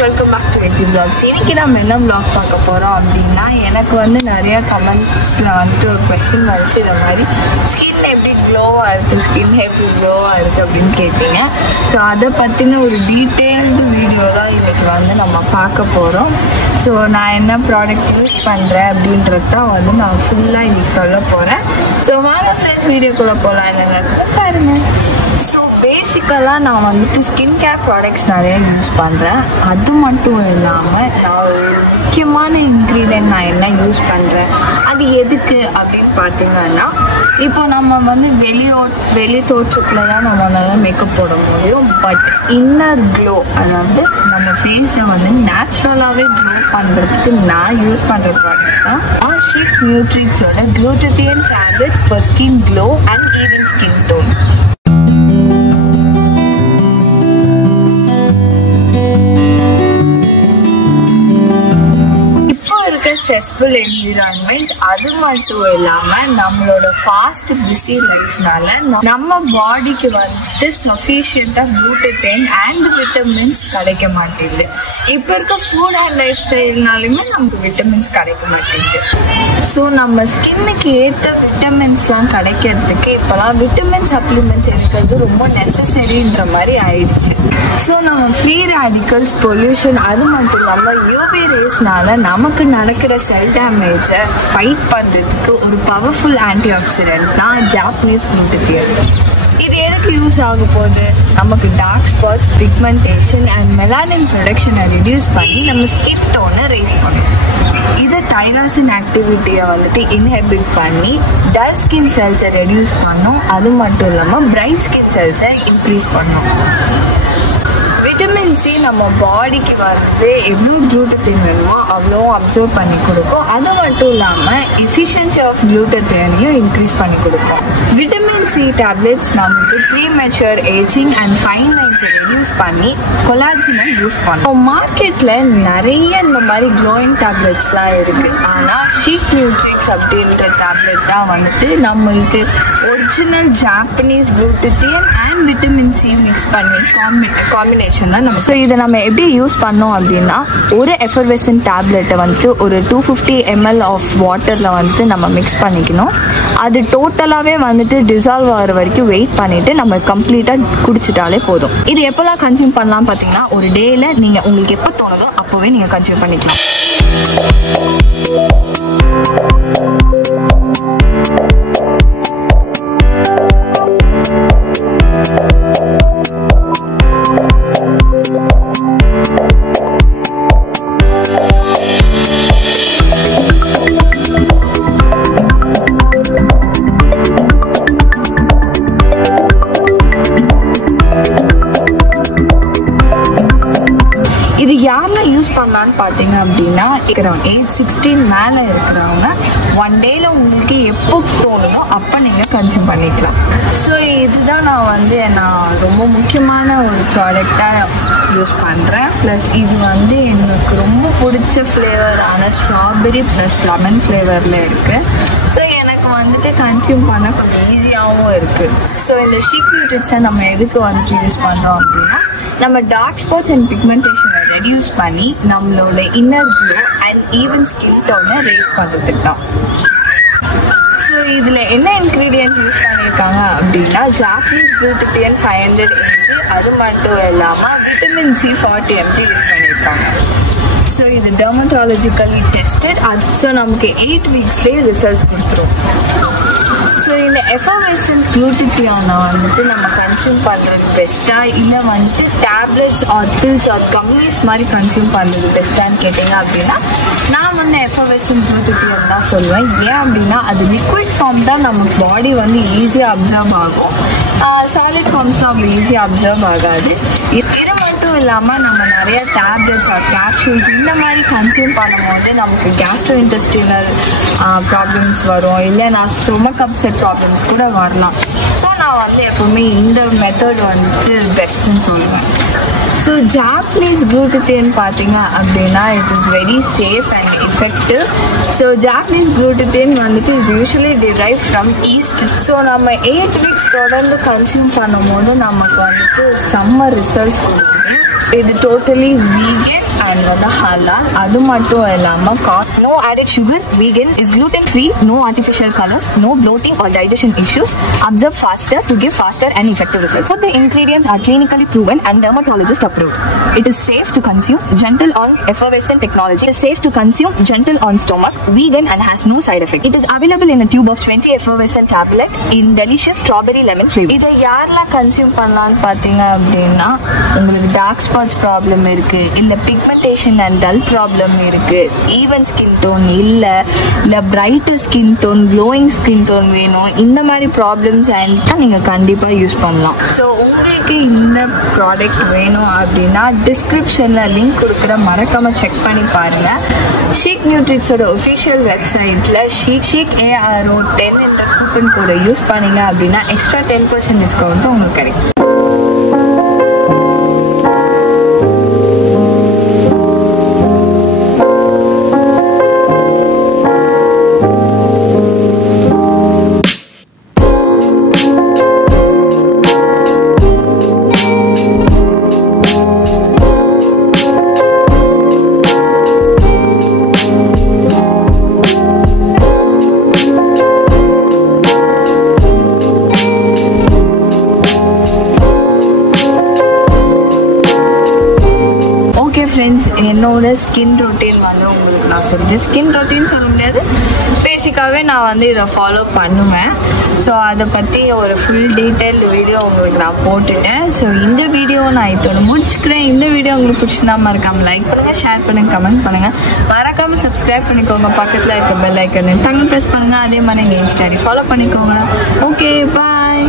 welcome back to Veggie Vlogs. இன்னைக்கு நம்ம என்ன vlog பார்க்க போறோம் அப்படின்னா எனக்கு வந்து நிறைய கமெண்ட்ஸ்ல வந்து ஒரு क्वेश्चन வந்துச்சு இந்த மாதிரி ஸ்கின் எப்படி க்ளோவா இருக்கு அப்படின்னு கேட்டீங்க. ஸோ அதை பத்தின ஒரு டீடைல்டு வீடியோ தான் இன்னைக்கு வந்து நம்ம பார்க்க போறோம். ஸோ நான் என்ன ப்ராடக்ட் யூஸ் பண்ணுறேன் அப்படின்றது தான் வந்து நான் ஃபுல்லாக இன்னைக்கு சொல்ல போகிறேன். ஸோ வாங்க ஃப்ரெண்ட்ஸ் வீடியோக்குள்ளே போகலாம். என்ன பாருங்க. ஸோ பேசிக்கலாக நான் வந்துட்டு ஸ்கின் கேர் ப்ராடக்ட்ஸ் நிறையா யூஸ் பண்ணுறேன். அது மட்டும் இல்லாமல் நான் ஒரு முக்கியமான இன்க்ரீடியன்ட் நான் என்ன யூஸ் பண்ணுறேன் அது எதுக்கு அப்படின்னு பார்த்தீங்கன்னா, இப்போ நம்ம வந்து வெளி தோற்றத்தில் தான் நம்மளால மேக்கப் போட முடியும். பட் இன்னர் க்ளோ, அதாவது நம்ம ஃபேஸை வந்து நேச்சுரலாகவே க்ளோ பண்ணுறதுக்கு நான் யூஸ் பண்ணுற ப்ராடக்ட் தான் ஷிக் நியூட்ரிக்ஸோட glutathione tablets for skin glow and even skin tone. Stressful environment, அது மட்டும் இல்லாமல் நம்மளோட ஃபாஸ்ட் பிஸி லைஃப்னால நம்ம பாடிக்கு வந்துட்டு சஃபிஷியண்டாக குளூட்டத்தைன் அண்ட் விட்டமின்ஸ் கிடைக்க மாட்டேங்குது. இப்போ இருக்க ஃபுட் அண்ட் லைஃப் ஸ்டைல்னாலுமே நமக்கு விட்டமின்ஸ் கிடைக்க மாட்டேங்குது. ஸோ நம்ம ஸ்கின்னுக்கு ஏற்ற விட்டமின்ஸ்லாம் கிடைக்கிறதுக்கு இப்போலாம் விட்டமின் சப்ளிமெண்ட்ஸ் எடுக்கிறது ரொம்ப நெசசரின்ற மாதிரி ஆயிடுச்சு. ஸோ நம்ம ஃப்ரீ ரேடிக்கல்ஸ், பொல்யூஷன், அது மட்டும் இல்லாமல் யூவி ரேஸ்னால நமக்கு நடக்கிற செல் டேமேஜை ஃபைட் பண்ணுறதுக்கு ஒரு பவர்ஃபுல் ஆன்டி ஆக்சிடென்ட் தான் ஜாப்பனீஸ் குளூட்டத்தியோன். இது எதுக்கு யூஸ் ஆக போகுது? நமக்கு dark spots, pigmentation and melanin ப்ரொடக்ஷனை ரிடியூஸ் பண்ணி நம்ம ஸ்கின் டோனை ரேஸ் பண்ணும். இதை டைராசின் ஆக்டிவிட்டியை வந்துட்டு இன்ஹிபிட் பண்ணி டல் ஸ்கின் செல்ஸை ரெடியூஸ் பண்ணும். அது மட்டும் இல்லாமல் பிரைட் ஸ்கின் செல்ஸை இன்க்ரீஸ் பண்ணும். விட்டமின் சி நம்ம பாடிக்கு வந்து எவ்வளோ குளூட்டத்தின் வேணுமோ அவ்வளோ அப்சர்வ் பண்ணி கொடுக்கும். அது மட்டும் இல்லாமல் எஃபிஷியன்சி ஆஃப் குளூட்டத்தினையும் இன்க்ரீஸ் பண்ணி கொடுக்கும். விட்டமின் சி டேப்லெட்ஸ் நமக்கு ப்ரீமெச்சூர் ஏஜிங் அண்ட் ஃபைன் லைன்ஸை ரெடியூஸ் பண்ணி கொலாஜனை யூஸ் பண்ணும். மார்க்கெட்டில் நிறைய இந்த மாதிரி க்ளோயிங் டேப்லெட்ஸ்லாம் இருக்குது. ஆனால் ஷீக் நியூட்ரிக்ஸ் அப்படின்ற டேப்லெட் தான் வந்துட்டு நம்மளுக்கு original Japanese glutathione and vitamin C mix பண்ணி காம்பினேஷன் தான் நம்ம. ஸோ இதை நம்ம எப்படி யூஸ் பண்ணோம் அப்படின்னா, ஒரு எஃபர்வெசன்ட் டேப்லெட்டை வந்துட்டு ஒரு 250 ml ஆஃப் வாட்டரில் வந்துட்டு நம்ம மிக்ஸ் பண்ணிக்கணும். அது டோட்டலாகவே வந்துட்டு டிசால்வ் ஆகிற வரைக்கும் வெயிட் பண்ணிவிட்டு நம்ம கம்ப்ளீட்டாக குடிச்சிட்டாலே போதும். இது எப்போல்லாம் கன்சியூம் பண்ணலாம் பார்த்தீங்கன்னா, ஒரு டேயில் நீங்கள் உங்களுக்கு எப்போ தோணுதோ அப்போவே நீங்கள் கன்சியூம் பண்ணிக்கலாம். இது யாரெல்லாம் யூஸ் பண்ணலான்னு பார்த்தீங்க அப்படின்னா, ஏஜ் 16 மேலே இருக்கிறவங்க ஒன் டேயில் உங்களுக்கு எப்போ தோணுதோ அப்போ நீங்கள் கன்சியூம் பண்ணிக்கலாம். ஸோ இதுதான் நான் ரொம்ப முக்கியமான ஒரு ப்ராடக்டாக யூஸ் பண்ணுறேன். ப்ளஸ் இது வந்து எனக்கு ரொம்ப பிடிச்ச ஃப்ளேவரான ஸ்ட்ராபெரி ப்ளஸ் லெமன் ஃப்ளேவரில் இருக்குது. ஸோ எனக்கு வந்துட்டு கன்சியூம் பண்ண கொஞ்சம் ஈஸியாகவும் இருக்குது. ஸோ இந்த ஷீக் நியூட்ரிக்ஸை நம்ம எதுக்கு வந்துட்டு யூஸ் பண்ணுறோம் அப்படின்னா, நம்ம டார்க் ஸ்பாட்ஸ் அண்ட் பிக்மெண்டேஷனை ரெடியூஸ் பண்ணி நம்மளோட inner glow and even skin டோனை ரேஸ் பண்ணுறதுக்கு தான். ஸோ இதில் என்ன இன்க்ரீடியன்ட்ஸ் யூஸ் பண்ணியிருக்காங்க அப்படின்னா, ஜாப்பனீஸ் குளூட்டத்தியோன் 500 mg, அது மட்டும் இல்லாமல் விட்டமின் சி 40 mg யூஸ் பண்ணியிருக்காங்க. ஸோ இது டெர்மட்டாலஜிக்கலி டெஸ்டட். ஸோ நமக்கு 8 வீக்ஸ்லேயே ரிசல்ட்ஸ் கொடுத்துரும். ஸோ இந்த எஃபர்வெசன்ட் குளூட்டத்தியோனை வந்துட்டு நம்ம கன்சியூம் பண்ணுறது பெஸ்ட்டாக, இல்லை வந்துட்டு டேப்லெட்ஸ் ஆர் பில்ஸ் ஆர் கம்யூனிஸ் மாதிரி கன்சியூம் பண்ணுறது பெஸ்ட்டான்னு கேட்டிங்க அப்படின்னா, நான் வந்து எஃபர்வெசன்ட் குளூட்டத்தியோன் தான் சொல்லுவேன். ஏன் அப்படின்னா அது லிக்விட் ஃபார்ம் தான் நம்ம பாடி வந்து ஈஸியாக அப்சர்வ் ஆகும். சாலிட் ஃபார்ம்ஸ்லாம் அவ்வளோ ஈஸியாக அப்சர்வ் ஆகாது. இது மட்டும் இல்லாமல் நம்ம நிறைய டேப்லெட்ஸ் ஆர் கேப்சூல்ஸ் இந்த மாதிரி கன்சியூம் பண்ணும்போது நமக்கு கேஸ்ட்ரோ இன்டெஸ்டினல் ப்ராப்ளம்ஸ் வரும், இல்லைனா ஸ்டொமக் அப்செட் ப்ராப்ளம்ஸ் கூட வரலாம். ஸோ நான் வந்து எப்போவுமே இந்த மெத்தட் வந்துட்டு பெஸ்ட்டுன்னு சொல்லுவேன். ஸோ ஜாப்பனீஸ் குளூட்டத்தியோன் பார்த்தீங்க அப்படின்னா it is very safe and effective. So Japanese glutathione வந்துட்டு is usually derive from yeast. So நம்ம 8 வீக்ஸ் தொடர்ந்து கன்சியூம் பண்ணும்போது நமக்கு வந்துட்டு செம்ம ரிசல்ட்ஸ் கொடுக்குது. இது டோட்டலி வீகன் and வந்து halal. அது மட்டும் இல்லாம no added sugar, vegan, is gluten free, no artificial colors, no bloating or digestion issues, absorb faster to give faster and effective results. So the ingredients are clinically proven and dermatologist approved. It is safe to consume, gentle on effervescent technology, it is safe to consume, gentle on stomach, vegan and has no side effect. It is available in a tube of 20 effervescent tablet in delicious strawberry lemon flavor. இதை யாரெல்லாம் consume பண்ணலாம்னு பார்த்தீங்க அப்படின்னா, உங்களுக்கு dark spots problem இருக்கு, இல்லை pigmentation and dull problem இருக்கு, even skin tone இல்லை brighter skin tone, glowing skin tone வேணும், இந்த மாதிரி ப்ராப்ளம்ஸ் தான் நீங்கள் கண்டிப்பாக யூஸ் பண்ணலாம். ஸோ உங்களுக்கு இந்த ப்ராடக்ட் வேணும் அப்படின்னா டிஸ்கிரிப்ஷனில் லிங்க் கொடுக்குற மறக்காமல் செக் பண்ணி பாருங்கள். ஷீக் நியூட்ரிக்ஸோட ஒஃபிஷியல் வெப்சைட்டில் ஷீக் ARO10 என்ற கூப்பன் கோடை யூஸ் பண்ணிங்க அப்படின்னா எக்ஸ்ட்ரா 10% டிஸ்கவுண்ட்டும் உங்களுக்கு கிடைக்கும். ஃப்ரெண்ட்ஸ், என்னோட ஸ்கின் ரொட்டீன் வந்து உங்களுக்கு நான் சொல்கிறேன். ஸ்கின் ரொட்டீன் சொல்ல முடியாது, பேசிக்காகவே நான் வந்து இதை ஃபாலோ பண்ணுவேன். ஸோ அதை பற்றி ஒரு ஃபுல் டீட்டெயில்டு வீடியோ உங்களுக்கு நான் போட்டுட்டேன். ஸோ இந்த வீடியோ நான் இதோட முடிச்சுக்கிறேன். இந்த வீடியோ உங்களுக்கு பிடிச்சிருந்தா மறக்காமல் லைக் பண்ணுங்கள், ஷேர் பண்ணுங்கள், கமெண்ட் பண்ணுங்கள், மறக்காமல் சப்ஸ்கிரைப் பண்ணிக்கோங்க. பக்கத்தில் இருக்க பெல் ஐக்கனை டங்கு ப்ரெஸ் பண்ணுங்கள். அதே மாதிரி எங்கள் இன்ஸ்டாடி ஃபாலோ பண்ணிக்கோங்க. ஓகே, பாய்.